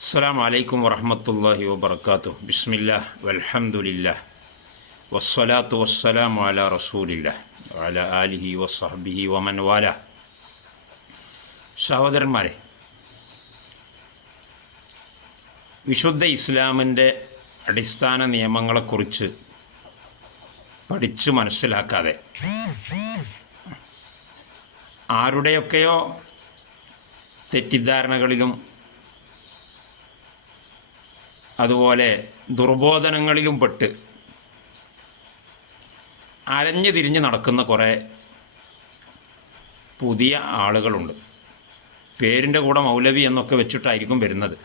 അസ്സലാമു അലൈക്കും വറഹ്മത്തുള്ളാഹി വബറകാതുഹു. ബിസ്മില്ലാഹ് വൽഹംദുലില്ലാഹ് വസ്സലാത്തു വസ്സലാമു അലാ റസൂലില്ലാഹ് വഅലാ ആലിഹി വസ്സഹ്ബിഹി വമൻ വാല. സഹോദരന്മാരെ, വിശുദ്ധ ഇസ്ലാമിൻ്റെ അടിസ്ഥാന നിയമങ്ങളെക്കുറിച്ച് പഠിച്ചു മനസ്സിലാക്കാതെ ആരുടെയൊക്കെയോ തെറ്റിദ്ധാരണകളിലും അതുപോലെ ദുർബോധനങ്ങളിലും പെട്ട് അലഞ്ഞു തിരിഞ്ഞ് നടക്കുന്ന കുറേ പുതിയ ആളുകളുണ്ട്. പേരിൻ്റെ കൂടെ മൗലവി എന്നൊക്കെ വെച്ചിട്ടായിരിക്കും വരുന്നത്.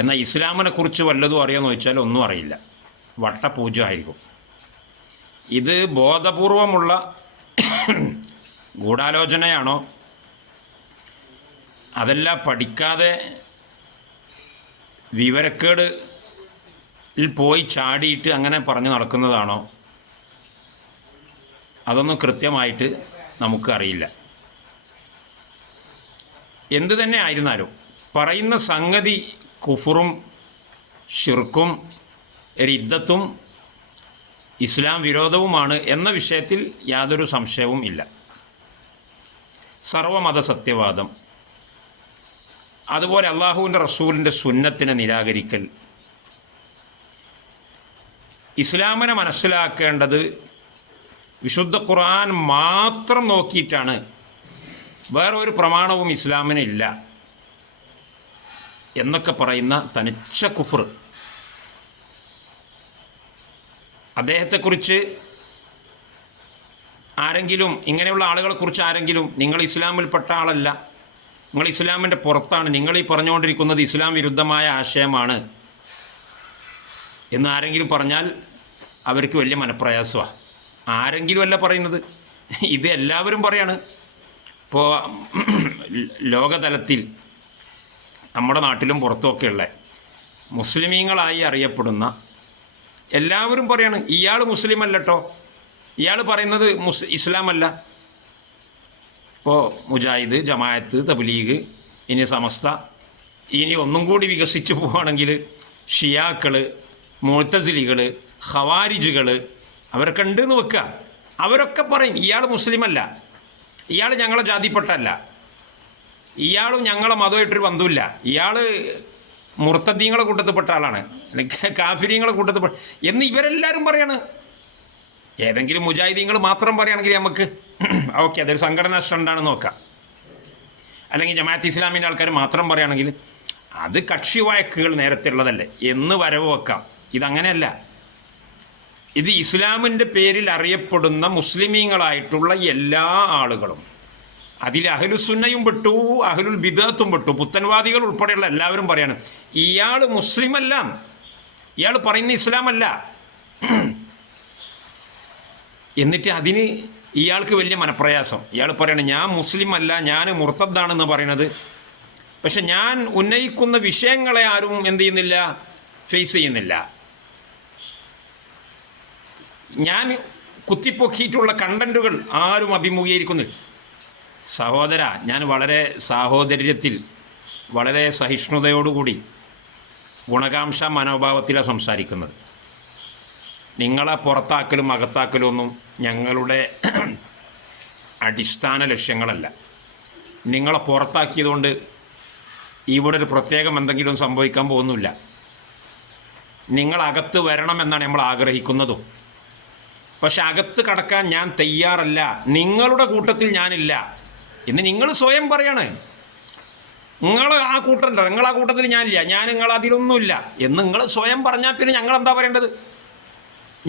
എന്നാൽ ഇസ്ലാമിനെക്കുറിച്ച് വല്ലതും അറിയാമെന്ന് ചോദിച്ചാൽ ഒന്നും അറിയില്ല, വട്ടപൂജ ആയിരിക്കും. ഇത് ബോധപൂർവമുള്ള ഗൂഢാലോചനയാണോ, അതല്ല പഠിക്കാതെ വിവരക്കേടിൽ പോയി ചാടിയിട്ട് അങ്ങനെ പറഞ്ഞു നടക്കുന്നതാണോ, അതൊന്നും കൃത്യമായിട്ട് നമുക്കറിയില്ല. എന്തു തന്നെ ആയിരുന്നാലും പറയുന്ന സംഗതി കുഫറും ഷിർക്കും റിദ്ദത്തും ഇസ്ലാം വിരോധവുമാണ് എന്ന വിഷയത്തിൽ യാതൊരു സംശയവും ഇല്ല. സർവമത സത്യവാദം, അതുപോലെ അള്ളാഹുവിൻ്റെ റസൂലിൻ്റെ സുന്നത്തിനെ നിരാകരിക്കൽ, ഇസ്ലാമിനെ മനസ്സിലാക്കേണ്ടത് വിശുദ്ധ ഖുർആൻ മാത്രം നോക്കിയിട്ടാണ്, വേറൊരു പ്രമാണവും ഇസ്ലാമിനില്ല എന്നൊക്കെ പറയുന്ന തനിച്ച കുഫർ. അദ്ദേഹത്തെക്കുറിച്ച് ആരെങ്കിലും, ഇങ്ങനെയുള്ള ആളുകളെക്കുറിച്ച് ആരെങ്കിലും നിങ്ങൾ ഇസ്ലാമിൽപ്പെട്ട ആളല്ല, നിങ്ങൾ ഇസ്ലാമിൻ്റെ പുറത്താണ്, നിങ്ങൾ ഈ പറഞ്ഞുകൊണ്ടിരിക്കുന്നത് ഇസ്ലാം വിരുദ്ധമായ ആശയമാണ് എന്ന് ആരെങ്കിലും പറഞ്ഞാൽ അവർക്ക് വലിയ മനപ്രയാസമാണ്. ആരെങ്കിലും അല്ല പറയുന്നത്, ഇത് എല്ലാവരും പറയാണ്. ഇപ്പോൾ ലോകതലത്തിൽ നമ്മുടെ നാട്ടിലും പുറത്തുമൊക്കെയുള്ള മുസ്ലിമീങ്ങളായി അറിയപ്പെടുന്ന എല്ലാവരും പറയാണ്, ഇയാൾ മുസ്ലിം അല്ല കേട്ടോ, ഇയാൾ പറയുന്നത് ഇസ്ലാമല്ല. ഇപ്പോൾ മുജാഹിദ്, ജമാഅത്ത്, തബ്ലീഗ്, ഇനി സമസ്ത, ഇനി ഒന്നും കൂടി വികസിച്ച് പോവുകയാണെങ്കിൽ ഷിയാക്കൾ, മുഅ്തസിലികൾ, ഖവാരിജുകൾ, അവരൊക്കെ ഉണ്ടെന്ന് വെക്കുക. അവരൊക്കെ പറയും ഇയാൾ മുസ്ലിമല്ല, ഇയാൾ ഞങ്ങളെ ജാതിപ്പെട്ടല്ല, ഇയാളും ഞങ്ങളെ മതമായിട്ടൊരു ബന്ധമില്ല, ഇയാൾ മുർത്തദീങ്ങളെ കൂട്ടത്തിൽപ്പെട്ട ആളാണ്, അല്ലെങ്കിൽ കാഫിരീങ്ങളെ കൂട്ടത്തിൽപ്പെട്ട എന്ന് ഇവരെല്ലാവരും പറയാണ്. ഏതെങ്കിലും മുജാഹിദീങ്ങൾ മാത്രം പറയുകയാണെങ്കിൽ നമുക്ക് ഓക്കെ, അതൊരു സംഘടനാ സ്റ്റണ്ടാണെന്ന് നോക്കാം. അല്ലെങ്കിൽ ജമാഅത്ത് ഇസ്ലാമിൻ്റെ ആൾക്കാർ മാത്രം പറയുകയാണെങ്കിൽ അത് കക്ഷി വായക്കുകൾ നേരത്തെ ഉള്ളതല്ലേ എന്ന് വരവ് വെക്കാം. ഇതങ്ങനെയല്ല. ഇത് ഇസ്ലാമിൻ്റെ പേരിൽ അറിയപ്പെടുന്ന മുസ്ലിമീങ്ങളായിട്ടുള്ള എല്ലാ ആളുകളും, അതിൽ അഹ്ലുസുന്നയും പെട്ടു, അഹ്ലുൽ ബിദ്അത്തും പെട്ടു, പുത്തൻവാദികൾ ഉൾപ്പെടെയുള്ള എല്ലാവരും പറയാണ് ഇയാൾ മുസ്ലിമല്ല, ഇയാൾ പറയുന്ന ഇസ്ലാമല്ല. എന്നിട്ട് അതിന് ഇയാൾക്ക് വലിയ മനപ്രയാസം. ഇയാൾ പറയണം ഞാൻ മുസ്ലിം അല്ല, ഞാൻ മുർത്തദ്ദാണെന്ന് പറയണത്. പക്ഷെ ഞാൻ ഉന്നയിക്കുന്ന വിഷയങ്ങളെ ആരും എന്ത് ചെയ്യുന്നില്ല, ഫേസ് ചെയ്യുന്നില്ല. ഞാൻ കുത്തിപ്പൊക്കിയിട്ടുള്ള കണ്ടൻറ്റുകൾ ആരും അഭിമുഖീകരിക്കുന്നില്ല. സഹോദര, ഞാൻ വളരെ സാഹോദര്യത്തിൽ, വളരെ സഹിഷ്ണുതയോടുകൂടി ഗുണകാംക്ഷ മനോഭാവത്തിലാണ് സംസാരിക്കുന്നത്. നിങ്ങളെ പുറത്താക്കലും അകത്താക്കലും ഒന്നും ഞങ്ങളുടെ അടിസ്ഥാന ലക്ഷ്യങ്ങളല്ല. നിങ്ങളെ പുറത്താക്കിയതുകൊണ്ട് ഇവിടെ ഒരു പ്രത്യേകം എന്തെങ്കിലും സംഭവിക്കാൻ പോകുന്നില്ല. നിങ്ങളകത്ത് വരണമെന്നാണ് നമ്മൾ ആഗ്രഹിക്കുന്നതും. പക്ഷെ അകത്ത് കടക്കാൻ ഞാൻ തയ്യാറല്ല, നിങ്ങളുടെ കൂട്ടത്തിൽ ഞാനില്ല എന്ന് നിങ്ങൾ സ്വയം പറയാണ്. നിങ്ങൾ ആ കൂട്ടണ്ട, നിങ്ങൾ ആ കൂട്ടത്തിൽ ഞാനില്ല, ഞാൻ നിങ്ങളതിലൊന്നുമില്ല എന്ന് നിങ്ങൾ സ്വയം പറഞ്ഞാൽ പിന്നെ ഞങ്ങളെന്താ പറയേണ്ടത്?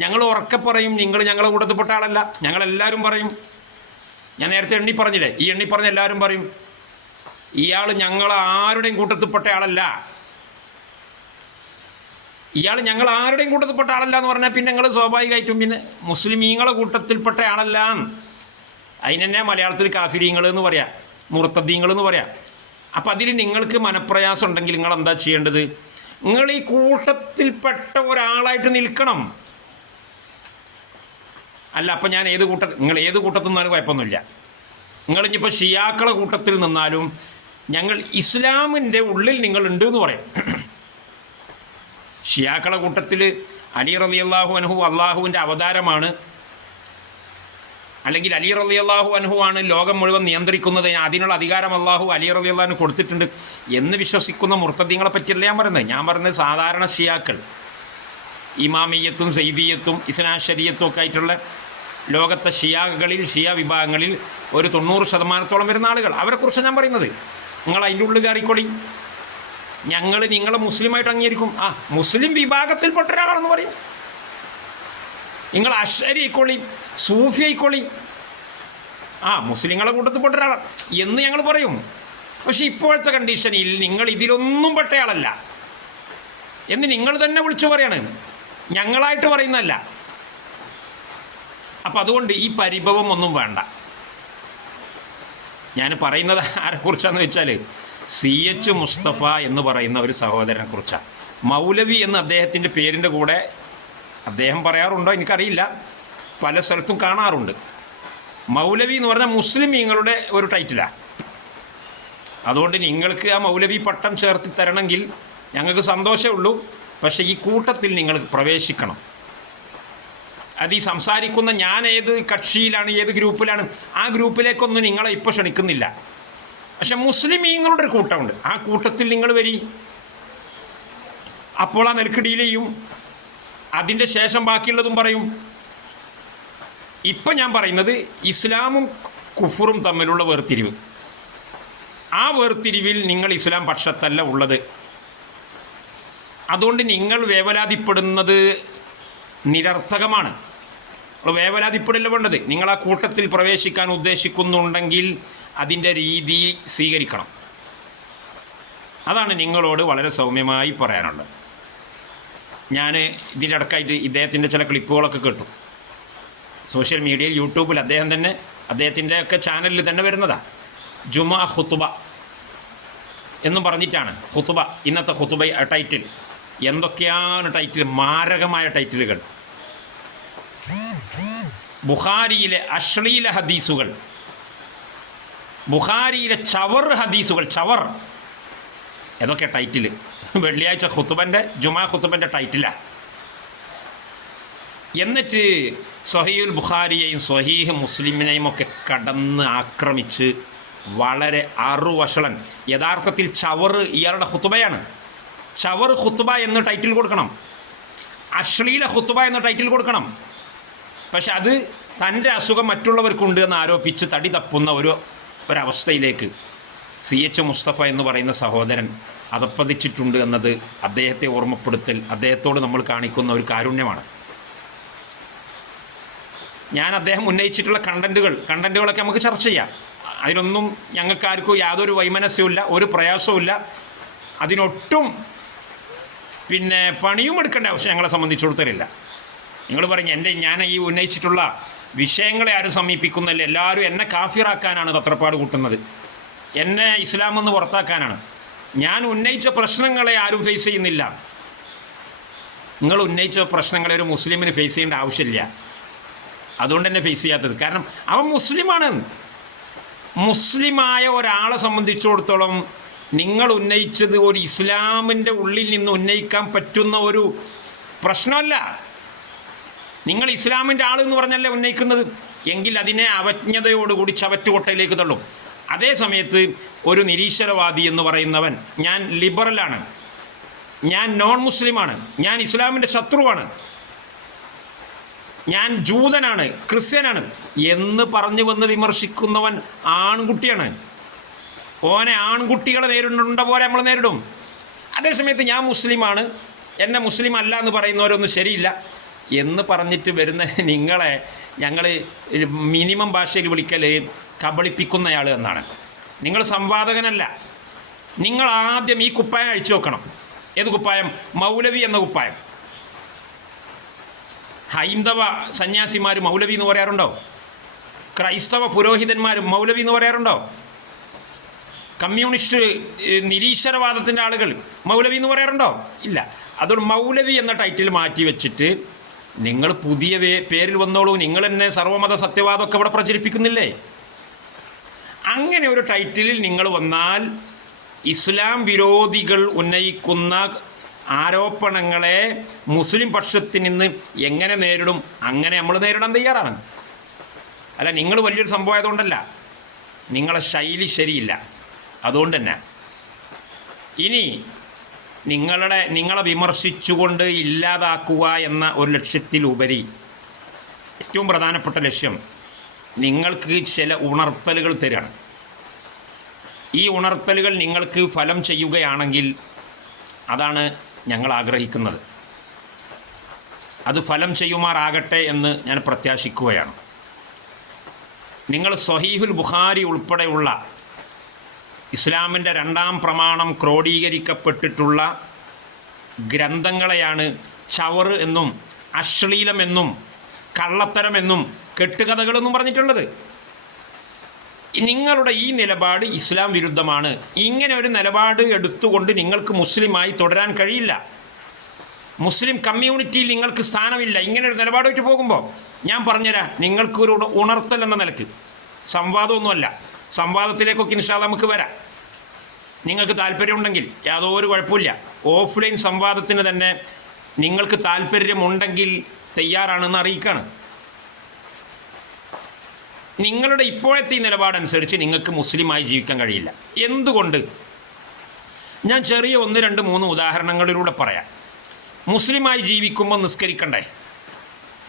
ഞങ്ങൾ ഉറക്കെ പറയും നിങ്ങൾ ഞങ്ങളെ കൂട്ടത്തിൽപ്പെട്ട ആളല്ല, ഞങ്ങളെല്ലാവരും പറയും. ഞാൻ നേരത്തെ എണ്ണി പറഞ്ഞില്ലേ, ഈ എണ്ണി പറഞ്ഞ എല്ലാവരും പറയും ഇയാൾ ഞങ്ങൾ ആരുടെയും കൂട്ടത്തിൽപ്പെട്ട ആളല്ല, ഇയാൾ ഞങ്ങൾ ആരുടെയും കൂട്ടത്തിൽപ്പെട്ട ആളല്ല എന്ന് പറഞ്ഞാൽ പിന്നെ ഞങ്ങൾ സ്വാഭാവികമായിട്ടും പിന്നെ മുസ്ലിമീങ്ങളെ കൂട്ടത്തിൽപ്പെട്ട ആളല്ല. അതിനെന്നെ മലയാളത്തിൽ കാഫിരീങ്ങൾ എന്ന് പറയാം, മുർത്തദീങ്ങൾ എന്ന് പറയാം. അപ്പം അതിൽ നിങ്ങൾക്ക് മനപ്രയാസം ഉണ്ടെങ്കിൽ നിങ്ങൾ എന്താ ചെയ്യേണ്ടത്? നിങ്ങൾ ഈ കൂട്ടത്തിൽപ്പെട്ട ഒരാളായിട്ട് നിൽക്കണം. അല്ല അപ്പം ഞാൻ നിങ്ങൾ ഏത് കൂട്ടത്തിൽ നിന്നാലും കുഴപ്പമൊന്നുമില്ല. നിങ്ങളിപ്പോൾ ഷിയാക്കളെ കൂട്ടത്തിൽ നിന്നാലും ഞങ്ങൾ ഇസ്ലാമിൻ്റെ ഉള്ളിൽ നിങ്ങളുണ്ട് എന്ന് പറയും. ഷിയാക്കളെ കൂട്ടത്തിൽ അലി റളിയല്ലാഹു അൻഹു അള്ളാഹുവിൻ്റെ അവതാരമാണ്, അല്ലെങ്കിൽ അലി റളിയല്ലാഹു അൻഹു ആണ് ലോകം മുഴുവൻ നിയന്ത്രിക്കുന്നത്, അതിനുള്ള അധികാരം അള്ളാഹു അലി റളിയല്ലാഹു കൊടുത്തിട്ടുണ്ട് എന്ന് വിശ്വസിക്കുന്ന മുർത്തദ്ദീങ്ങളെ പറ്റിയല്ല ഞാൻ പറയുന്നത്. ഞാൻ പറയുന്നത് സാധാരണ ഷിയാക്കൾ, ഇമാമിയത്തും സൈദിയത്തും ഇസ്നാശരിയത്തും ഒക്കെ ആയിട്ടുള്ള ലോകത്തെ ഷിയാകളിൽ, ഷിയ വിഭാഗങ്ങളിൽ ഒരു 90% വരുന്ന ആളുകൾ, അവരെക്കുറിച്ച് ഞാൻ പറയുന്നത്. നിങ്ങൾ അതിൻ്റെ ഉള്ളിൽ കയറിക്കൊള്ളി, ഞങ്ങൾ നിങ്ങളെ മുസ്ലിമായിട്ട് അംഗീകരിക്കും. മുസ്ലിം വിഭാഗത്തിൽപ്പെട്ട ഒരാളാണെന്ന് പറയും. നിങ്ങൾ അശ്ശരി ആയിക്കൊള്ളി, സൂഫി ആയിക്കൊള്ളി, മുസ്ലിങ്ങളെ കൂട്ടത്തിൽപ്പെട്ട ഒരാളാണ് എന്ന് ഞങ്ങൾ പറയും. പക്ഷെ ഇപ്പോഴത്തെ കണ്ടീഷനിൽ നിങ്ങൾ ഇതിലൊന്നും പെട്ടയാളല്ല എന്ന് നിങ്ങൾ തന്നെ വിളിച്ചു പറയാണ്, ഞങ്ങളായിട്ട് പറയുന്നതല്ല. അപ്പം അതുകൊണ്ട് ഈ പരിഭവം ഒന്നും വേണ്ട. ഞാൻ പറയുന്നത് ആരെക്കുറിച്ചാണെന്ന് വെച്ചാൽ CH മുസ്തഫ എന്ന് പറയുന്ന ഒരു സഹോദരനെ കുറിച്ചാണ്. മൗലവി എന്ന് അദ്ദേഹത്തിൻ്റെ പേരിൻ്റെ കൂടെ അദ്ദേഹം പറയാറുണ്ടോ എനിക്കറിയില്ല, പല സ്ഥലത്തും കാണാറുണ്ട്. മൗലവി എന്ന് പറഞ്ഞാൽ മുസ്ലിമീങ്ങളുടെ ഒരു ടൈറ്റിലാണ്. അതുകൊണ്ട് നിങ്ങൾക്ക് ആ മൗലവി പട്ടം ചേർത്ത് തരണമെങ്കിൽ ഞങ്ങൾക്ക് സന്തോഷമേ ഉള്ളൂ. പക്ഷേ ഈ കൂട്ടത്തിൽ നിങ്ങൾ പ്രവേശിക്കണം. അത് ഈ സംസാരിക്കുന്ന ഞാൻ ഏത് കക്ഷിയിലാണ്, ഏത് ഗ്രൂപ്പിലാണ്, ആ ഗ്രൂപ്പിലേക്കൊന്നും നിങ്ങളെ ഇപ്പോൾ ക്ഷണിക്കുന്നില്ല. പക്ഷെ മുസ്ലിമീങ്ങളുടെ ഒരു കൂട്ടമുണ്ട്, ആ കൂട്ടത്തിൽ നിങ്ങൾ വരി. അപ്പോൾ ആ നിലക്ക് ഡീൽ ചെയ്യും, അതിൻ്റെ ശേഷം ബാക്കിയുള്ളതും പറയും. ഇപ്പം ഞാൻ പറയുന്നത് ഇസ്ലാമും കുഫറും തമ്മിലുള്ള വേർതിരിവ്. ആ വേർതിരിവിൽ നിങ്ങൾ ഇസ്ലാം പക്ഷത്തല്ല ഉള്ളത്. അതുകൊണ്ട് നിങ്ങൾ വേവലാതിപ്പെടുന്നത് നിരർത്ഥകമാണ്. വേവലാതിപ്പെടില്ല വേണ്ടത്. നിങ്ങൾ ആ കൂട്ടത്തിൽ പ്രവേശിക്കാൻ ഉദ്ദേശിക്കുന്നുണ്ടെങ്കിൽ അതിൻ്റെ രീതി സ്വീകരിക്കണം. അതാണ് നിങ്ങളോട് വളരെ സൗമ്യമായി പറയാനുള്ളത്. ഞാൻ ഇതിൻ്റെ ഇടക്കായിട്ട് ഇദ്ദേഹത്തിൻ്റെ ചില ക്ലിപ്പുകളൊക്കെ കേട്ടു സോഷ്യൽ മീഡിയയിൽ, യൂട്യൂബിൽ. അദ്ദേഹത്തിൻ്റെ ഒക്കെ ചാനലിൽ തന്നെ വരുന്നതാണ്. ജുമാ ഖുതുബ എന്നും പറഞ്ഞിട്ടാണ് ഖുതുബ, ഇന്നത്തെ ഖുതുബ ടൈറ്റിൽ. എന്തൊക്കെയാണ് ടൈറ്റിൽ, മാരകമായ ടൈറ്റിലുകൾ. ബുഖാരിയിലെ അശ്ലീല ഹദീസുകൾ, ബുഖാരിയിലെ ചവർ ഹദീസുകൾ, ചവർ, ഏതൊക്കെ ടൈറ്റിൽ. വെള്ളിയാഴ്ച ഖുതുബൻ്റെ, ജുമാ ഖുതുബൻ്റെ ടൈറ്റിലാണ്. എന്നിട്ട് സ്വഹീഹുൽ ബുഖാരിയെയും സ്വഹീഹ് മുസ്ലിമിനെയും ഒക്കെ കടന്ന് ആക്രമിച്ച് വളരെ അറുവഷളൻ. യഥാർത്ഥത്തിൽ ചവർ ഇയാളുടെ ഖുതുബയാണ്. ചവർ ഖുതുബ എന്ന് ടൈറ്റിൽ കൊടുക്കണം, അശ്ലീല ഖുതുബ എന്ന ടൈറ്റിൽ കൊടുക്കണം. പക്ഷെ അത് തൻ്റെ അസുഖം മറ്റുള്ളവർക്കുണ്ട് എന്ന് ആരോപിച്ച് തടി തപ്പുന്ന ഒരവസ്ഥയിലേക്ക് CH മുസ്തഫ എന്ന് പറയുന്ന സഹോദരൻ അധപ്പതിച്ചിട്ടുണ്ട് എന്നത് അദ്ദേഹത്തെ ഓർമ്മപ്പെടുത്തൽ, അദ്ദേഹത്തോട് നമ്മൾ കാണിക്കുന്ന ഒരു കാരുണ്യമാണ്. ഞാൻ അദ്ദേഹം ഉന്നയിച്ചിട്ടുള്ള കണ്ടൻറ്റുകളൊക്കെ നമുക്ക് ചർച്ച ചെയ്യാം. അതിനൊന്നും ഞങ്ങൾക്കാർക്കും യാതൊരു വൈമനസ്യവുമില്ല, ഒരു പ്രയാസവുമില്ല. അതിനൊട്ടും പണിയും എടുക്കേണ്ട ആവശ്യം ഞങ്ങളെ സംബന്ധിച്ചിടത്തോളില്ല. നിങ്ങൾ പറഞ്ഞു ഞാൻ ഈ ഉന്നയിച്ചിട്ടുള്ള വിഷയങ്ങളെ ആരും സമീപിക്കുന്നില്ല, എല്ലാവരും എന്നെ കാഫിറാക്കാനാണ് തത്രപ്പാട് കൂട്ടുന്നത്, എന്നെ ഇസ്ലാമിൽ നിന്ന് പുറത്താക്കാനാണ്. ഞാൻ ഉന്നയിച്ച പ്രശ്നങ്ങളെ ആരും ഫേസ് ചെയ്യുന്നില്ല. നിങ്ങൾ ഉന്നയിച്ച പ്രശ്നങ്ങളെ ഒരു മുസ്ലിമിന് ഫേസ് ചെയ്യേണ്ട ആവശ്യമില്ല. അതുകൊണ്ട് തന്നെ ഫേസ് ചെയ്യാത്തത്. കാരണം അവൻ മുസ്ലിമാണ്. മുസ്ലിമായ ഒരാളെ സംബന്ധിച്ചിടത്തോളം നിങ്ങൾ ഉന്നയിച്ചത് ഒരു ഇസ്ലാമിൻ്റെ ഉള്ളിൽ നിന്ന് ഉന്നയിക്കാൻ പറ്റുന്ന ഒരു പ്രശ്നമല്ല. നിങ്ങൾ ഇസ്ലാമിൻ്റെ ആളെന്ന് പറഞ്ഞല്ലേ ഉന്നയിക്കുന്നത്, എങ്കിൽ അതിനെ അവജ്ഞതയോടുകൂടി ചവറ്റുകൊട്ടയിലേക്ക് തള്ളും. അതേ സമയത്ത് ഒരു നിരീശ്വരവാദി എന്ന് പറയുന്നവൻ, ഞാൻ ലിബറലാണ്, ഞാൻ നോൺ മുസ്ലിമാണ്, ഞാൻ ഇസ്ലാമിൻ്റെ ശത്രുവാണ്, ഞാൻ ജൂതനാണ്, ക്രിസ്ത്യനാണ് എന്ന് പറഞ്ഞു വന്ന് വിമർശിക്കുന്നവൻ ആൺകുട്ടിയാണ്. ഓനെ ആൺകുട്ടികളെ നേരിടുന്നുണ്ട പോലെ നമ്മൾ നേരിടും. അതേസമയത്ത് ഞാൻ മുസ്ലിമാണ്, എന്നെ മുസ്ലിം അല്ല എന്ന് പറയുന്നവരൊന്നും ശരിയില്ല എന്ന് പറഞ്ഞിട്ട് വരുന്ന നിങ്ങളെ ഞങ്ങൾ മിനിമം ഭാഷയിൽ വിളിക്കൽ കബളിപ്പിക്കുന്നയാൾ എന്നാണ്. നിങ്ങൾ സംവാദകനല്ല. നിങ്ങൾ ആദ്യം ഈ കുപ്പായം അഴിച്ചു നോക്കണം. ഏത് കുപ്പായം? മൗലവി എന്ന കുപ്പായം. ഹൈന്ദവ സന്യാസിമാർ മൗലവി എന്ന് പറയാറുണ്ടോ? ക്രൈസ്തവ പുരോഹിതന്മാരും മൗലവി എന്ന് പറയാറുണ്ടോ? കമ്മ്യൂണിസ്റ്റ് നിരീശ്വരവാദത്തിൻ്റെ ആളുകൾ മൗലവി എന്ന് പറയാറുണ്ടോ? ഇല്ല. അതുകൊണ്ട് മൗലവി എന്ന ടൈറ്റിൽ മാറ്റി വെച്ചിട്ട് നിങ്ങൾ പുതിയ പേരിൽ വന്നോളൂ. നിങ്ങൾ തന്നെ സർവ്വമത സത്യവാദമൊക്കെ ഇവിടെ പ്രചരിപ്പിക്കുന്നില്ലേ? അങ്ങനെ ഒരു ടൈറ്റിലിൽ നിങ്ങൾ വന്നാൽ ഇസ്ലാം വിരോധികൾ ഉന്നയിക്കുന്ന ആരോപണങ്ങളെ മുസ്ലിം പക്ഷത്തിൽ നിന്ന് എങ്ങനെ നേരിടും, അങ്ങനെ നമ്മൾ നേരിടാൻ തയ്യാറാണ്. അല്ല, നിങ്ങൾ വലിയൊരു സംഭവം ആയതുകൊണ്ടല്ല, നിങ്ങളെ ശൈലി ശരിയില്ല, അതുകൊണ്ട് തന്നെ. ഇനി നിങ്ങളെ വിമർശിച്ചുകൊണ്ട് ഇല്ലാതാക്കുക എന്ന ഒരു ലക്ഷ്യത്തിലുപരി ഏറ്റവും പ്രധാനപ്പെട്ട ലക്ഷ്യം നിങ്ങൾക്ക് ചില ഉണർത്തലുകൾ തരാണ്. ഈ ഉണർത്തലുകൾ നിങ്ങൾക്ക് ഫലം ചെയ്യുകയാണെങ്കിൽ അതാണ് ഞങ്ങൾ ആഗ്രഹിക്കുന്നത്. അത് ഫലം ചെയ്യുമാറാകട്ടെ എന്ന് ഞാൻ പ്രത്യാശിക്കുകയാണ്. നിങ്ങൾ സ്വഹീഹുൽ ബുഖാരി ഉൾപ്പെടെയുള്ള ഇസ്ലാമിൻ്റെ 2ാം പ്രമാണം ക്രോഡീകരിക്കപ്പെട്ടിട്ടുള്ള ഗ്രന്ഥങ്ങളെയാണ് ചവറ് എന്നും അശ്ലീലമെന്നും കള്ളത്തരമെന്നും കെട്ടുകഥകളെന്നും പറഞ്ഞിട്ടുള്ളത്. നിങ്ങളുടെ ഈ നിലപാട് ഇസ്ലാം വിരുദ്ധമാണ്. ഇങ്ങനെ ഒരു നിലപാട് എടുത്തുകൊണ്ട് നിങ്ങൾക്ക് മുസ്ലിമായി തുടരാൻ കഴിയില്ല. മുസ്ലിം കമ്മ്യൂണിറ്റിയിൽ നിങ്ങൾക്ക് സ്ഥാനമില്ല. ഇങ്ങനെ ഒരു നിലപാടായിട്ട് പോകുമ്പോൾ ഞാൻ പറഞ്ഞുതരാം, നിങ്ങൾക്കൊരു ഉണർത്തൽ എന്ന നിലക്ക്, സംവാദമൊന്നുമല്ല, സംവാദത്തിലേക്കൊക്കെ ഇൻഷാ അല്ലാഹ് നമുക്ക് വരാം. നിങ്ങൾക്ക് താല്പര്യമുണ്ടെങ്കിൽ യാതൊരു കുഴപ്പമില്ല. ഓഫ്ലൈൻ സംവാദത്തിന് തന്നെ നിങ്ങൾക്ക് താല്പര്യമുണ്ടെങ്കിൽ തയ്യാറാണെന്ന് അറിയിക്കുകയാണ്. നിങ്ങളുടെ ഇപ്പോഴത്തെ ഈ നിലപാടനുസരിച്ച് നിങ്ങൾക്ക് മുസ്ലിമായി ജീവിക്കാൻ കഴിയില്ല. എന്തുകൊണ്ട്? ഞാൻ ചെറിയ 1, 2, 3 ഉദാഹരണങ്ങളിലൂടെ പറയാം. മുസ്ലിമായി ജീവിക്കുമ്പോൾ നിസ്കരിക്കണ്ടേ?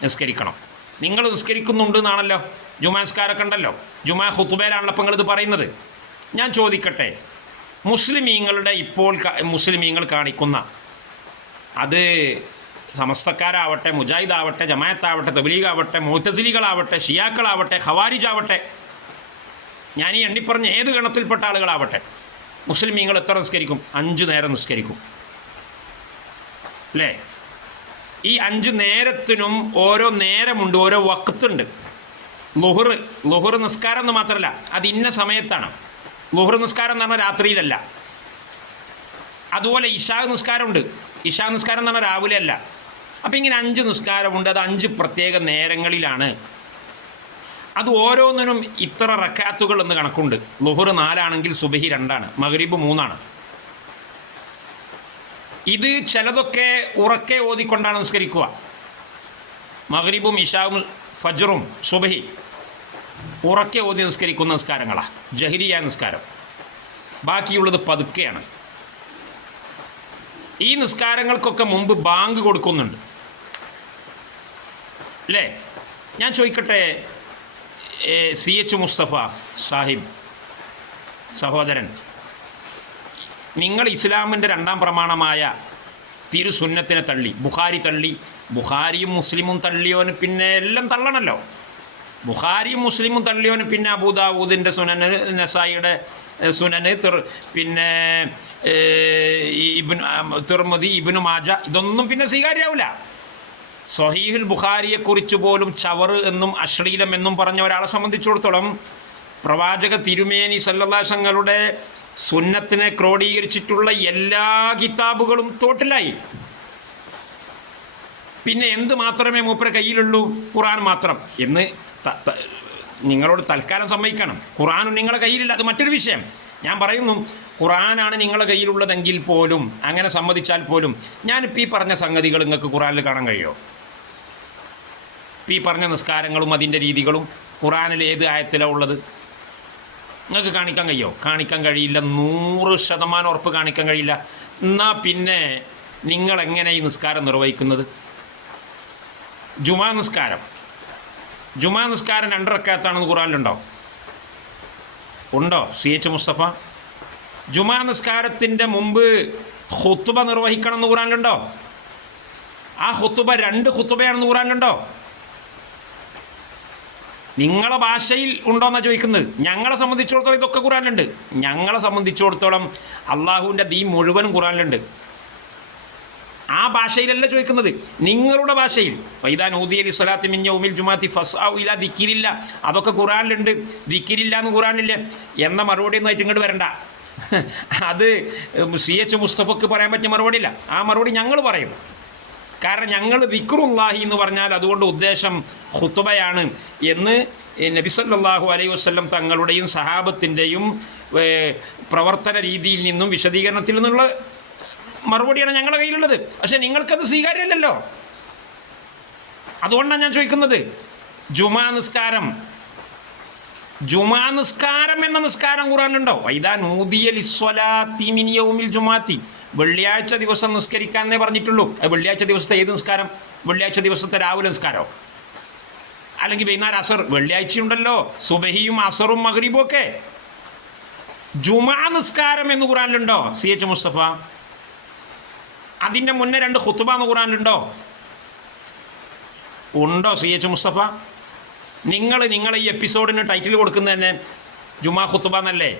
നിസ്കരിക്കണം. നിങ്ങൾ നിസ്കരിക്കുന്നുണ്ട് എന്നാണല്ലോ, ജുമാ നിസ്കാരമൊക്കെ ഉണ്ടല്ലോ, ജുമാ ഖുതുബയിലാണല്ലോ അപ്പോൾ നിങ്ങളിത് പറയുന്നത്. ഞാൻ ചോദിക്കട്ടെ, മുസ്ലിമീങ്ങൾ കാണിക്കുന്ന, അത് സമസ്തക്കാരാവട്ടെ, മുജാഹിദാവട്ടെ, ജമാഅത്താവട്ടെ, തബ്ലീഗാവട്ടെ, മുഅ്തസിലികളാവട്ടെ, ഷിയാക്കളാവട്ടെ, ഖവാരിജാവട്ടെ, ഞാൻ ഈ എണ്ണിപ്പറഞ്ഞ ഏത് ഗണത്തിൽപ്പെട്ട ആളുകളാവട്ടെ, മുസ്ലിമീങ്ങൾ എത്ര നിസ്കരിക്കും? 5 നേരം നിസ്കരിക്കും അല്ലേ? ഈ 5 നേരത്തിനും ഓരോ നേരമുണ്ട്, ഓരോ വഖ്തുണ്ട്. ളുഹർ നിസ്കാരം എന്ന് മാത്രമല്ല, അത് ഇന്ന സമയത്താണ്. ളുഹർ നിസ്കാരം എന്ന് പറഞ്ഞാൽ രാത്രിയിലല്ല. അതുപോലെ ഇശാ നിസ്കാരമുണ്ട്. ഇശാ നിസ്കാരം എന്ന് പറഞ്ഞാൽ രാവിലെ അല്ല. അപ്പം ഇങ്ങനെ 5 നിസ്കാരമുണ്ട്. അത് 5 പ്രത്യേക നേരങ്ങളിലാണ്. അത് ഓരോന്നിനും ഇത്ര റക്കാത്തുകൾ എന്ന് കണക്കുണ്ട്. ളുഹർ 4 ആണെങ്കിൽ സുബഹി 2 ആണ്, മഗ്രിബ് 3 ആണ്. ഇത് ചിലതൊക്കെ ഉറക്കെ ഓതിക്കൊണ്ടാണ് നിസ്കരിക്കുക. മഗ്രിബും ഇശാവും ഫജ്റും സുബഹി ഉറക്കെ ഓതി നിസ്കരിക്കുന്ന നിസ്കാരങ്ങളാണ്, ജഹരിയ നിസ്കാരം. ബാക്കിയുള്ളത് പതുക്കെയാണ്. ഈ നിസ്കാരങ്ങൾക്കൊക്കെ മുമ്പ് ബാങ്ക് കൊടുക്കുന്നുണ്ട് അല്ലേ? ഞാൻ ചോദിക്കട്ടെ, CH മുസ്തഫ സാഹിബ് സഹോദരൻ, നിങ്ങൾ ഇസ്ലാമിൻ്റെ 2ാം പ്രമാണമായ തിരുസുന്നത്തിനെ തള്ളി, ബുഖാരി തള്ളി. ബുഖാരിയും മുസ്ലിമും തള്ളിയോന് പിന്നെ എല്ലാം തള്ളണമല്ലോ. ബുഖാരിയും മുസ്ലിമും തള്ളിയോന് പിന്നെ അബൂദാവൂദിൻ്റെ സുനന്, നസായിയുടെ സുനന്, പിന്നെ തിർമിദി, ഇബ്നു മാജ, ഇതൊന്നും പിന്നെ സ്വീകാര്യാവില്ല. സ്വഹീഹുൽ ബുഖാരിയെക്കുറിച്ച് പോലും ചവറ് എന്നും അശ്ലീലം എന്നും പറഞ്ഞ ഒരാളെ സംബന്ധിച്ചിടത്തോളം പ്രവാചക തിരുമേനി സല്ലല്ലാഹു അലൈഹി വസല്ലമയുടെ സുന്നത്തിനെ ക്രോഡീകരിച്ചിട്ടുള്ള എല്ലാ കിതാബുകളും തോട്ടിലായി. പിന്നെ എന്ത് മാത്രമേ മൂപ്പര കയ്യിലുള്ളൂ? ഖുർആൻ മാത്രം എന്ന് നിങ്ങളോട് തൽക്കാലം സമ്മതിക്കണം. ഖുർആനും നിങ്ങളുടെ കയ്യിലില്ല, അത് മറ്റൊരു വിഷയം. ഞാൻ പറയുന്നു, ഖുർആനാണ് നിങ്ങളുടെ കയ്യിലുള്ളതെങ്കിൽ പോലും, അങ്ങനെ സമ്മതിച്ചാൽ പോലും, ഞാനിപ്പോൾ ഈ പറഞ്ഞ സംഗതികൾ നിങ്ങൾക്ക് ഖുർആനിൽ കാണാൻ കഴിയുമോ? ഈ പറഞ്ഞ നിസ്കാരങ്ങളും അതിൻ്റെ രീതികളും ഖുർആനിൽ ഏത് ആയത്തിലാണ് ഉള്ളത്? നിങ്ങൾക്ക് കാണിക്കാൻ കഴിയുമോ? കാണിക്കാൻ കഴിയില്ല. 100% ഉറപ്പ് കാണിക്കാൻ കഴിയില്ല. എന്നാൽ പിന്നെ നിങ്ങളെങ്ങനെ ഈ നിസ്കാരം നിർവഹിക്കുന്നത്? ജുമാ നിസ്കാരം 2 റക്അത്താണെന്ന് ഖുർആനിലുണ്ടോ? ഉണ്ടോ CH മുസ്തഫ? ജുമാ നിസ്കാരത്തിൻ്റെ മുമ്പ് ഖുത്ബ നിർവഹിക്കണം എന്ന് ഖുർആനിലുണ്ടോ? ആ ഖുത്ബ 2 ഖുത്ബയാണെന്ന് ഖുർആനിലുണ്ടോ? നിങ്ങളെ ഭാഷയിൽ ഉണ്ടോയെന്നാണ് ചോദിക്കുന്നത്. ഞങ്ങളെ സംബന്ധിച്ചിടത്തോളം ഇതൊക്കെ ഖുർആനിലുണ്ട്. ഞങ്ങളെ സംബന്ധിച്ചിടത്തോളം അള്ളാഹുവിൻ്റെ ദീൻ മുഴുവനും ഖുർആനിലുണ്ട്. ആ ഭാഷയിലല്ല ചോദിക്കുന്നത്, നിങ്ങളുടെ ഭാഷയിൽ. വൈദാ നൂദിയ ലിസ്സലാത്തി മിൻ യൗമിൽ ജുമാഅത്തി ഫസ്ഔ ഇലാ ദിക്രില്ല, അതൊക്കെ ഖുർആനിലുണ്ട്. ദിക്രില്ല എന്ന് ഖുർആനില്ല എന്ന മറുപടി ഒന്നും ആയിട്ട് ഇങ്ങോട്ട് വരണ്ട. അത് CH മുസ്തഫക്ക് പറയാൻ പറ്റിയ മറുപടിയില്ല. ആ മറുപടി ഞങ്ങൾ പറയും. കാരണം ഞങ്ങൾ ദിക്റുല്ലാഹി എന്ന് പറഞ്ഞാൽ അതുകൊണ്ട് ഉദ്ദേശം ഖുത്ബയാണ് എന്ന് നബി സല്ലല്ലാഹു അലൈഹി വസല്ലം തങ്ങളുടെയും സഹാബത്തിൻ്റെയും പ്രവർത്തന രീതിയിൽ നിന്നും വിശദീകരണത്തിൽ നിന്നുള്ള മറുപടിയാണ് ഞങ്ങളുടെ കയ്യിലുള്ളത്. പക്ഷെ നിങ്ങൾക്കത് സ്വീകാര്യമല്ലല്ലോ. അതുകൊണ്ടാണ് ഞാൻ ചോദിക്കുന്നത്, ജുമാ നിസ്കാരം എന്ന നിസ്കാരം ഖുർആനിലുണ്ടോ? വൈദാ നൂദിയ ലിസ്വലാത്തി മിൻ യൗമിൽ ജുമാത്തി, വെള്ളിയാഴ്ച ദിവസം നിസ്കരിക്കാന്നേ പറഞ്ഞിട്ടുള്ളൂ. വെള്ളിയാഴ്ച ദിവസത്തെ ഏത് നിസ്കാരം? വെള്ളിയാഴ്ച ദിവസത്തെ രാവിലെ നിസ്കാരമോ അല്ലെങ്കിൽ വൈകുന്നേരം അസർ? വെള്ളിയാഴ്ചയുണ്ടല്ലോ സുബഹിയും അസറും മഗ്രിബും ഒക്കെ. ജുമാ നിസ്കാരം എന്ന് ഖുർആനിലുണ്ടോ CH മുസ്തഫ? അതിൻ്റെ മുന്നേ 2 ഖുത്ബ എന്ന് ഖുർആനിലുണ്ടോ? ഉണ്ടോ CH മുസ്തഫ? നിങ്ങൾ ഈ എപ്പിസോഡിന് ടൈറ്റിൽ കൊടുക്കുന്നത് തന്നെ ജുമാ ഖുത്ബ എന്നല്ലേ?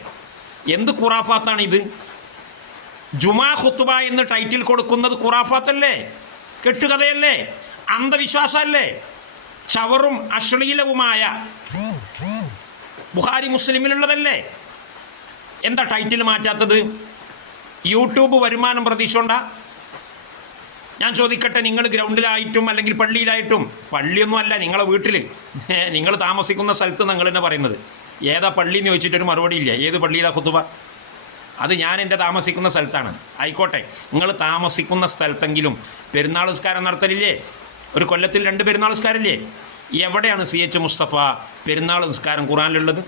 എന്ത് ഖുറാഫാത്താണ് ഇത്? ജുമാ ഖുത്ബ എന്ന് ടൈറ്റിൽ കൊടുക്കുന്നത് ഖുറാഫാത്തല്ലേ? കെട്ടുകഥയല്ലേ? അന്ധവിശ്വാസമല്ലേ? ചവറും അശ്ലീലവുമായ ബുഖാരി മുസ്ലിമിലുള്ളതല്ലേ? എന്താ ടൈറ്റിൽ മാറ്റാത്തത്? യൂട്യൂബ് വരുമാനം പ്രതീക്ഷ? ഞാൻ ചോദിക്കട്ടെ, നിങ്ങൾ ഗ്രൗണ്ടിലായിട്ടും അല്ലെങ്കിൽ പള്ളിയിലായിട്ടും, പള്ളിയൊന്നും അല്ല നിങ്ങളെ വീട്ടിൽ നിങ്ങൾ താമസിക്കുന്ന സ്ഥലത്ത് നിങ്ങൾ തന്നെ പറയുന്നത്, ഏതാ പള്ളി എന്ന് ചോദിച്ചിട്ടൊരു മറുപടി ഇല്ല. ഏത് പള്ളിയിലാണ് ഖുത്ബ? അത് ഞാൻ എൻ്റെ താമസിക്കുന്ന സ്ഥലത്താണ്. ആയിക്കോട്ടെ, നിങ്ങൾ താമസിക്കുന്ന സ്ഥലത്തെങ്കിലും പെരുന്നാൾ നിസ്കാരം നടത്തലില്ലേ? ഒരു കൊല്ലത്തിൽ 2 പെരുന്നാൾ നിസ്കാരമില്ലേ? എവിടെയാണ് CH മുസ്തഫ പെരുന്നാൾ നിസ്കാരം ഖുർആനിലുള്ളത്?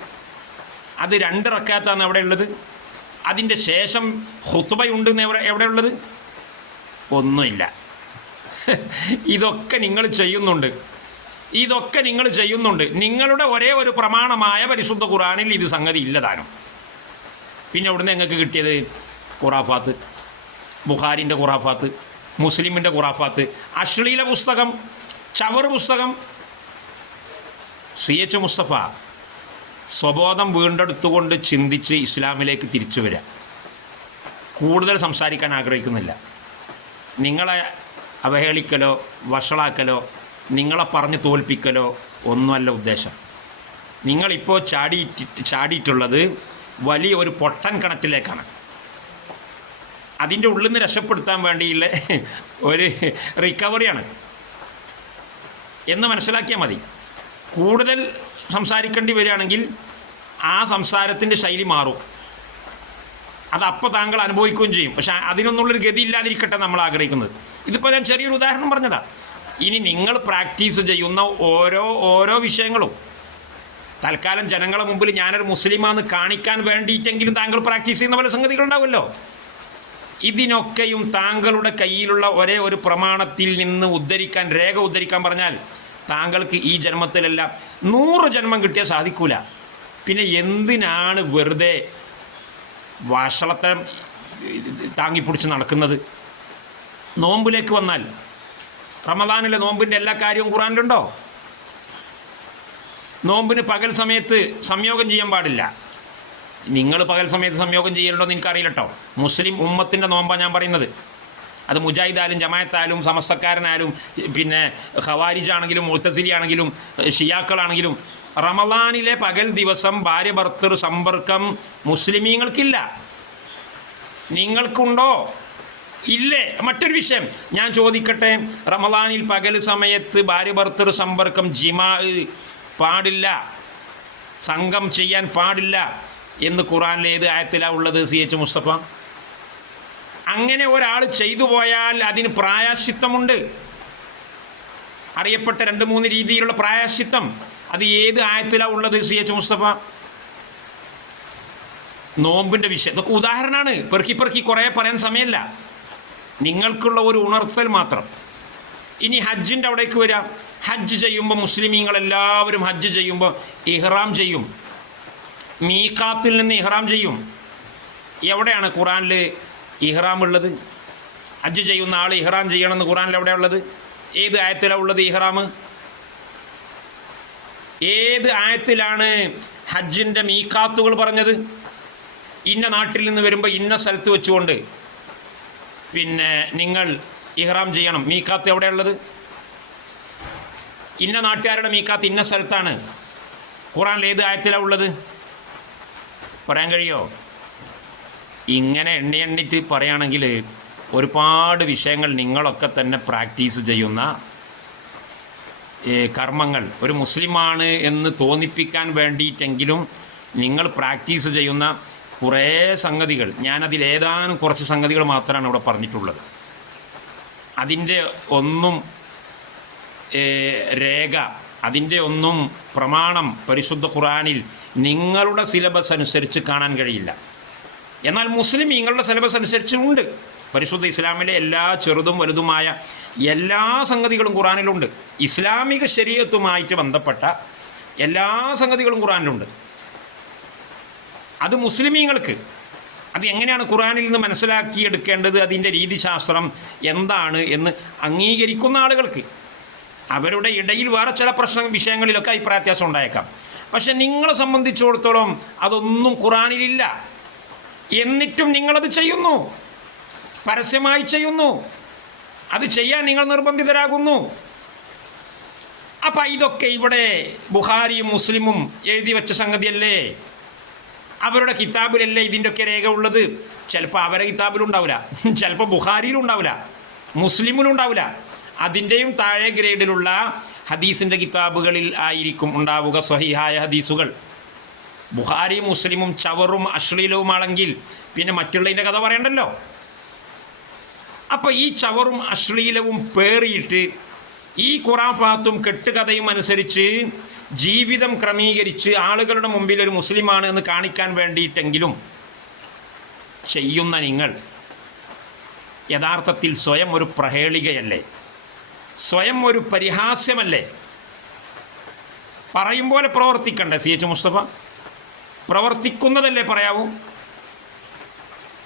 അത് 2 റക്അത്താണ് എവിടെ ഉള്ളത്? അതിൻ്റെ ശേഷം ഖുത്ബയുണ്ടെന്ന് എവിടെയുള്ളത്? ഒന്നുമില്ല. ഇതൊക്കെ നിങ്ങൾ ചെയ്യുന്നുണ്ട്. നിങ്ങളുടെ ഒരേ ഒരു പ്രമാണമായ പരിശുദ്ധ ഖുർആനിൽ ഇത് സംഗതി ഇല്ലതാനും. പിന്നെ എവിടുന്ന് നിങ്ങൾക്ക് കിട്ടിയത്? ഖുറാഫാത്ത്, ബുഖാരിൻ്റെ ഖുറാഫാത്ത്, മുസ്ലിമിൻ്റെ ഖുറാഫാത്ത്, അശ്ലീല പുസ്തകം, ചവർ പുസ്തകം. CH മുസ്തഫ സ്വബോധം വീണ്ടെടുത്തുകൊണ്ട് ചിന്തിച്ച് ഇസ്ലാമിലേക്ക് തിരിച്ചു വരിക. കൂടുതൽ സംസാരിക്കാൻ ആഗ്രഹിക്കുന്നില്ല. നിങ്ങളെ അവഹേളിക്കലോ വഷളാക്കലോ നിങ്ങളെ പറഞ്ഞ് തോൽപ്പിക്കലോ ഒന്നുമല്ല ഉദ്ദേശം. നിങ്ങളിപ്പോൾ ചാടിയിട്ടുള്ളത് വലിയ ഒരു പൊട്ടൻ കിണറ്റിലേക്കാണ്. അതിൻ്റെ ഉള്ളിൽ നിന്ന് രക്ഷപ്പെടുത്താൻ വേണ്ടിയുള്ള ഒരു റിക്കവറിയാണ് എന്ന് മനസ്സിലാക്കിയാൽ മതി. കൂടുതൽ സംസാരിക്കേണ്ടി വരികയാണെങ്കിൽ ആ സംസാരത്തിൻ്റെ ശൈലി മാറും. അതപ്പോൾ താങ്കൾ അനുഭവിക്കുകയും ചെയ്യും. പക്ഷേ അതിനൊന്നുള്ളൊരു ഗതി ഇല്ലാതിരിക്കട്ടെ നമ്മൾ ആഗ്രഹിക്കുന്നത്. ഇതിപ്പോൾ ഞാൻ ചെറിയൊരു ഉദാഹരണം പറഞ്ഞതാണ്. ഇനി നിങ്ങൾ പ്രാക്ടീസ് ചെയ്യുന്ന ഓരോ വിഷയങ്ങളും തൽക്കാലം ജനങ്ങളെ മുമ്പിൽ ഞാനൊരു മുസ്ലിമാണെന്ന് കാണിക്കാൻ വേണ്ടിയിട്ടെങ്കിലും താങ്കൾ പ്രാക്ടീസ് ചെയ്യുന്ന പല സംഗതികളുണ്ടാവുമല്ലോ. ഇതിനൊക്കെയും താങ്കളുടെ കയ്യിലുള്ള ഒരേ ഒരു പ്രമാണത്തിൽ നിന്ന് രേഖ ഉദ്ധരിക്കാൻ പറഞ്ഞാൽ താങ്കൾക്ക് ഈ ജന്മത്തിലല്ല 100 ജന്മം കിട്ടിയാൽ സാധിക്കൂല. പിന്നെ എന്തിനാണ് വെറുതെ വഷളത്തെ താങ്ങിപ്പിടിച്ച് നടക്കുന്നത്? നോമ്പിലേക്ക് വന്നാൽ റമദാനിലെ നോമ്പിൻ്റെ എല്ലാ കാര്യവും ഖുർആനിലുണ്ടോ? നോമ്പിന് പകൽ സമയത്ത് സംയോഗം ചെയ്യാൻ പാടില്ല. നിങ്ങൾ പകൽ സമയത്ത് സംയോഗം ചെയ്യലുണ്ടോ എന്ന് എനിക്കറിയില്ല കേട്ടോ. മുസ്ലിം ഉമ്മത്തിൻ്റെ നോമ്പാണ് ഞാൻ പറയുന്നത്. അത് മുജാഹിദായാലും ജമാഅത്തായാലും സമസ്തക്കാരനായാലും പിന്നെ ഖവാരിജാണെങ്കിലും മുഅ്തസിലി ആണെങ്കിലും ഷിയാക്കളാണെങ്കിലും റമദാനിലെ പകൽ ദിവസം ഭാര്യ ഭർത്തൃ സമ്പർക്കം മുസ്ലിമീങ്ങൾക്കില്ല. നിങ്ങൾക്കുണ്ടോ? ഇല്ലേ? മറ്റൊരു വിഷയം ഞാൻ ചോദിക്കട്ടെ, റമദാനിൽ പകൽ സമയത്ത് ഭാര്യ ഭർത്തൃ സമ്പർക്കം ജിമാ പാടില്ല, സംഘം ചെയ്യാൻ പാടില്ല എന്ന് ഖുർആനിൽ ഏത് ആയത്തിലാണ് ഉള്ളത് CH മുസ്തഫ? അങ്ങനെ ഒരാൾ ചെയ്തു പോയാൽ അതിന് പ്രായശ്ചിത്തമുണ്ട്. അറിയപ്പെട്ട 2-3 രീതിയിലുള്ള പ്രായശ്ചിത്തം. അത് ഏത് ആയത്തിലാണ് ഉള്ളത് CH മുസ്തഫ? നോമ്പിൻ്റെ വിഷയം ഇതൊക്കെ ഉദാഹരണമാണ്. പെറുക്കി കുറേ പറയാൻ സമയമില്ല. നിങ്ങൾക്കുള്ള ഒരു ഉണർത്തൽ മാത്രം. ഇനി ഹജ്ജിൻ്റെ അവിടേക്ക് വരാം. ഹജ്ജ് ചെയ്യുമ്പോൾ മുസ്ലിമീങ്ങളെല്ലാവരും ഹജ്ജ് ചെയ്യുമ്പോൾ ഇഹ്റാം ചെയ്യും. മീഖാത്തിൽ നിന്ന് ഇഹ്റാം ചെയ്യും. എവിടെയാണ് ഖുർആനിൽ ഇഹ്റാം ഉള്ളത്? ഹജ്ജ് ചെയ്യുന്ന ആൾ ഇഹ്റാം ചെയ്യണമെന്ന് ഖുർആനിൽ എവിടെയാണ് ഉള്ളത്? ഏത് ആയത്തിലാണ് ഉള്ളത് ഇഹ്റാം? ഏത് ആയത്തിലാണ് ഹജ്ജിൻ്റെ മീഖാത്തുകൾ പറഞ്ഞത്? ഇന്ന നാട്ടിൽ നിന്ന് വരുമ്പോൾ ഇന്ന സ്ഥലത്ത് വെച്ചുകൊണ്ട് പിന്നെ നിങ്ങൾ ഇഹ്റാം ചെയ്യണം. മീഖാത്ത് എവിടെയുള്ളത്? ഇന്ന നാട്ടുകാരുടെ മീഖാത്ത് ഇന്ന സ്ഥലത്താണ്. ഖുർആനിൽ ഏത് ആയത്തിലാണ് ഉള്ളത്? പറയാൻ കഴിയോ? ഇങ്ങനെ എണ്ണിട്ട് പറയുകയാണെങ്കിൽ ഒരുപാട് വിഷയങ്ങൾ നിങ്ങളൊക്കെ തന്നെ പ്രാക്ടീസ് ചെയ്യുന്ന കർമ്മങ്ങൾ, ഒരു മുസ്ലിമാണ് എന്ന് തോന്നിപ്പിക്കാൻ വേണ്ടിയിട്ടെങ്കിലും നിങ്ങൾ പ്രാക്ടീസ് ചെയ്യുന്ന കുറേ സംഗതികൾ, ഞാനതിലേതാനും കുറച്ച് സംഗതികൾ മാത്രമാണ് ഇവിടെ പറഞ്ഞിട്ടുള്ളത്. അതിൻ്റെ ഒന്നും രേഖ, അതിൻ്റെ ഒന്നും പ്രമാണം പരിശുദ്ധ ഖുർആനിൽ നിങ്ങളുടെ സിലബസ് അനുസരിച്ച് കാണാൻ കഴിയില്ല. എന്നാൽ മുസ്ലിമീങ്ങളുടെ സിലബസ് അനുസരിച്ച് ഉണ്ട്. പരിശുദ്ധ ഇസ്ലാമിലെ എല്ലാ ചെറുതും വലുതുമായ എല്ലാ സംഗതികളും ഖുർആനിലുണ്ട്. ഇസ്ലാമിക ശരീഅത്തുമായിട്ട് ബന്ധപ്പെട്ട എല്ലാ സംഗതികളും ഖുർആനിലുണ്ട്. അത് മുസ്ലിമീങ്ങൾക്ക് അത് എങ്ങനെയാണ് ഖുർആനിൽ നിന്ന് മനസ്സിലാക്കിയെടുക്കേണ്ടത്, അതിൻ്റെ രീതിശാസ്ത്രം എന്താണ് എന്ന് അംഗീകരിക്കുന്ന ആളുകൾക്ക് അവരുടെ ഇടയിൽ വേറെ ചില വിഷയങ്ങളിലൊക്കെ അഭിപ്രായ വ്യത്യാസം ഉണ്ടായേക്കാം. പക്ഷെ നിങ്ങളെ സംബന്ധിച്ചിടത്തോളം അതൊന്നും ഖുർആനിലില്ല. എന്നിട്ടും നിങ്ങളത് ചെയ്യുന്നു, പരസ്യമായി ചെയ്യുന്നു. അത് ചെയ്യാൻ നിങ്ങൾ നിർബന്ധിതരാകുന്നു. അപ്പം ഇതൊക്കെ ഇവിടെ ബുഖാരിയും മുസ്ലിമും എഴുതി വെച്ച സംഗതിയല്ലേ? അവരുടെ കിതാബിലല്ലേ ഇതിൻ്റെയൊക്കെ രേഖ ഉള്ളത്? ചിലപ്പോൾ അവരുടെ കിതാബിലുണ്ടാവില്ല, ചിലപ്പോൾ ബുഖാരിയിലുണ്ടാവില്ല, മുസ്ലിമിലുണ്ടാവില്ല. അതിൻ്റെയും താഴെ ഗ്രേഡിലുള്ള ഹദീസിൻ്റെ കിതാബുകളിൽ ആയിരിക്കും ഉണ്ടാവുക സ്വഹീഹായ ഹദീസുകൾ. ബുഖാരിയും മുസ്ലിമും ചവറും അശ്ലീലവുമാണെങ്കിൽ പിന്നെ മറ്റുള്ളതിൻ്റെ കഥ പറയണ്ടല്ലോ. അപ്പോൾ ഈ ചവറും അശ്ലീലവും പേറിയിട്ട് ഈ ഖുറാഫാത്തും കെട്ടുകഥയും അനുസരിച്ച് ജീവിതം ക്രമീകരിച്ച് ആളുകളുടെ മുമ്പിൽ ഒരു മുസ്ലിമാണ് എന്ന് കാണിക്കാൻ വേണ്ടിയിട്ടെങ്കിലും ചെയ്യുന്ന നിങ്ങൾ യഥാർത്ഥത്തിൽ സ്വയം ഒരു പ്രഹേളികയല്ലേ? സ്വയം ഒരു പരിഹാസ്യമല്ലേ? പറയും പോലെ പ്രവർത്തിക്കണ്ടേ? CH മുസ്തഫ പ്രവർത്തിക്കുന്നതല്ലേ പറയാവൂ?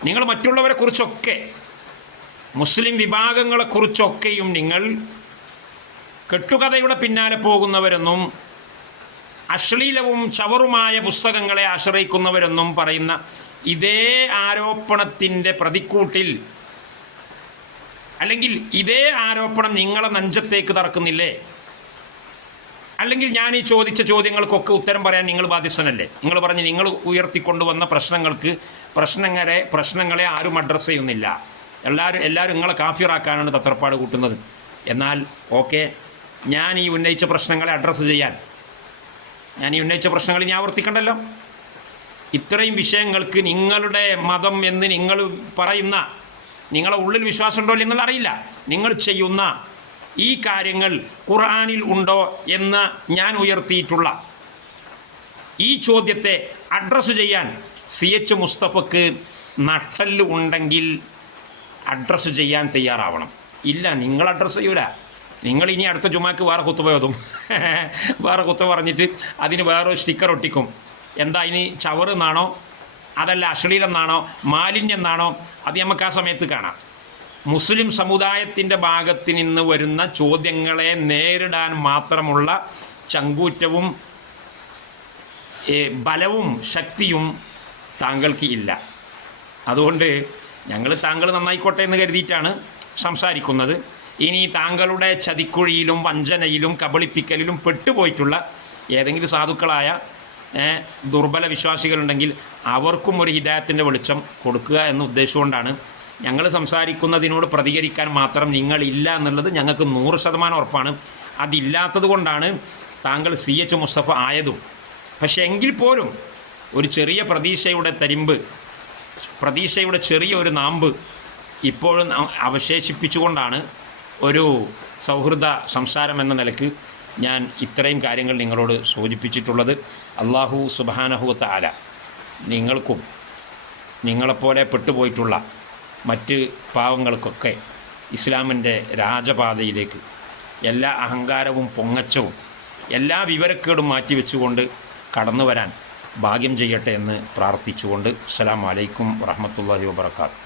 നിങ്ങൾ മറ്റുള്ളവരെക്കുറിച്ചൊക്കെ, മുസ്ലിം വിഭാഗങ്ങളെക്കുറിച്ചൊക്കെയും നിങ്ങൾ കെട്ടുകഥയുടെ പിന്നാലെ പോകുന്നവരെന്നും അശ്ലീലവും ചവറുമായ പുസ്തകങ്ങളെ ആശ്രയിക്കുന്നവരെന്നും പറയുന്ന ഇതേ ആരോപണത്തിൻ്റെ പ്രതിക്കൂട്ടിൽ, അല്ലെങ്കിൽ ഇതേ ആരോപണം നിങ്ങളെ നെഞ്ചത്തേക്ക് തറക്കുന്നില്ലേ? അല്ലെങ്കിൽ ഞാൻ ഈ ചോദിച്ച ചോദ്യങ്ങൾക്കൊക്കെ ഉത്തരം പറയാൻ നിങ്ങൾ ബാധ്യസ്ഥനല്ലേ? നിങ്ങൾ പറഞ്ഞ് നിങ്ങൾ ഉയർത്തിക്കൊണ്ടുവന്ന പ്രശ്നങ്ങളെ ആരും അഡ്രസ്സ് ചെയ്യുന്നില്ല, എല്ലാവരും നിങ്ങളെ കാഫിറാക്കാനാണ് തത്രപ്പാട് കൂട്ടുന്നത്. എന്നാൽ ഓക്കെ, ഞാൻ ഈ ഉന്നയിച്ച പ്രശ്നങ്ങളെ അഡ്രസ്സ് ചെയ്യാൻ, ഞാൻ ഈ ഉന്നയിച്ച പ്രശ്നങ്ങൾ ഞാൻ ആവർത്തിക്കണ്ടല്ലോ. ഇത്രയും വിഷയങ്ങൾക്ക് നിങ്ങളുടെ മതം എന്ന് നിങ്ങൾ പറയുന്ന, നിങ്ങളെ ഉള്ളിൽ വിശ്വാസമുണ്ടോ എന്നുള്ള അറിയില്ല, നിങ്ങൾ ചെയ്യുന്ന ഈ കാര്യങ്ങൾ ഖുർആനിൽ ഉണ്ടോ എന്ന് ഞാൻ ഉയർത്തിയിട്ടുള്ള ഈ ചോദ്യത്തെ അഡ്രസ്സ് ചെയ്യാൻ CH മുസ്തഫക്ക് നട്ടല് ഉണ്ടെങ്കിൽ അഡ്രസ്സ് ചെയ്യാൻ തയ്യാറാവണം. ഇല്ല, നിങ്ങൾ അഡ്രസ്സ് ചെയ്യൂല. നിങ്ങൾ ഇനി അടുത്ത ജുമാക്ക് വേറെ കുത്തുബ ഓതും, വേറെ കുത്തുബ പറഞ്ഞിട്ട് അതിന് വേറെ സ്റ്റിക്കർ ഒട്ടിക്കും. എന്താ ഇനി ചവറ് എന്നാണോ, അതല്ല അശ്ലീലം എന്നാണോ, മാലിന്യം എന്നാണോ? അത് നമുക്ക് ആ സമയത്ത് കാണാം. മുസ്ലിം സമുദായത്തിൻ്റെ ഭാഗത്ത് നിന്ന് വരുന്ന ചോദ്യങ്ങളെ നേരിടാൻ മാത്രമുള്ള ചങ്കൂറ്റവും ബലവും ശക്തിയും താങ്കൾക്ക് ഇല്ല. അതുകൊണ്ട് ഞങ്ങൾ താങ്കൾ നന്നായിക്കോട്ടെ എന്ന് കരുതിയിട്ടാണ് സംസാരിക്കുന്നത്. ഇനി താങ്കളുടെ ചതിക്കുഴിയിലും വഞ്ചനയിലും കബളിപ്പിക്കലിലും പെട്ടുപോയിട്ടുള്ള ഏതെങ്കിലും സാധുക്കളായ ദുർബല വിശ്വാസികളുണ്ടെങ്കിൽ അവർക്കും ഒരു ഹിദായത്തിൻ്റെ വെളിച്ചം കൊടുക്കുക എന്ന ഉദ്ദേശമുകൊണ്ടാണ് ഞങ്ങൾ സംസാരിക്കുന്നതിനോട് പ്രതികരിക്കാൻ മാത്രം നിങ്ങളില്ല എന്നുള്ളത് ഞങ്ങൾക്ക് 100% ഉറപ്പാണ്. അതില്ലാത്തത് കൊണ്ടാണ് താങ്കൾ CH മുസ്തഫ ആയതും. പക്ഷേ എങ്കിൽ പോലും ഒരു ചെറിയ പ്രതീക്ഷയുടെ തരിമ്പ്, പ്രതീക്ഷയുടെ ചെറിയൊരു നാമ്പ് ഇപ്പോഴും അവശേഷിപ്പിച്ചുകൊണ്ടാണ് ഒരു സൗഹൃദ സംസാരം എന്ന നിലക്ക് ഞാൻ ഇത്രയും കാര്യങ്ങൾ നിങ്ങളോട് സൂചിപ്പിച്ചിട്ടുള്ളത്. അല്ലാഹു സുബ്ഹാനഹു വ തആല നിങ്ങൾക്കും നിങ്ങളെപ്പോലെ പെട്ടുപോയിട്ടുള്ള മറ്റ് പാവങ്ങൾക്കൊക്കെ ഇസ്ലാമിൻ്റെ രാജപാതയിലേക്ക് എല്ലാ അഹങ്കാരവും പൊങ്ങച്ചവും എല്ലാ വിവരക്കേടും മാറ്റിവെച്ചുകൊണ്ട് കടന്നു വരാൻ ഭാഗ്യം ചെയ്യട്ടെ എന്ന് പ്രാർത്ഥിച്ചുകൊണ്ട് അസ്സലാമു അലൈക്കും വറഹ്മത്തുള്ളാഹി വബറകാതുഹു.